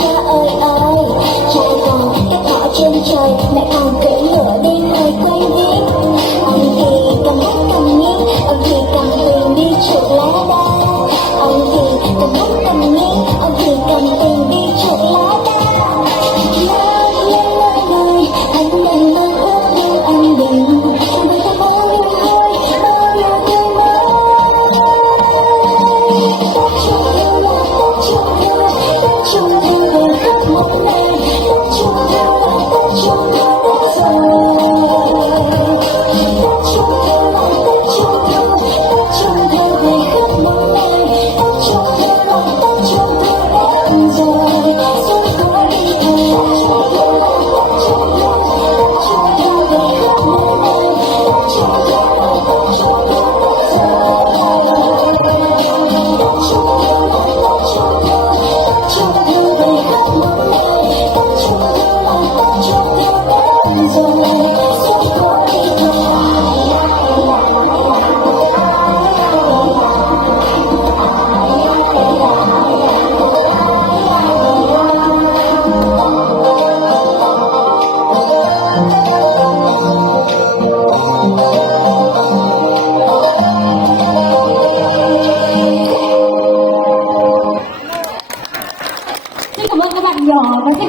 cha ơi ơi, cha còn các thỏ trên trời, mẹ còn cưỡi ngựa đi người quay viết. Ông thì cầm bút cầm nghiêng, ông thì cầm tiền đi chuột lá đa. Ông thì cầm bút cầm nghiêng, ông thì cầm tiền đi chuột lá đa. Anh đừng mơ ước yêu anh đừng, bởi ta bao nhiêu thôi, bao nhiêu thương mơ. Tết Trung Thu là Tết Trung Thu, Tết Trung Thu về khắp mọi nơi. Tết Trung Thu là Tết Trung Thu Tết rồi. Tết Trung Thu là Tết Trung Thu, Tết Trung Thu về khắp mọi nơi. Tết Trung Thu là Tết Trung Thu đến rồi. Xuân qua đi thôi. Tết Trung Thu là Tết Trung Thu, Tết Trung Thu về khắp mọi nơi. Tết Trung Thu là Tết Trung Thu Tết rồi. Tết Trung Thu là Tết Trung Thu, Tết Trung Thu về khắp mọi nơi. Tết Trung Thu là Tết Trung Thu đến rồi. Xuân qua đi Xin cảm ơn các bạn nhỏ và xin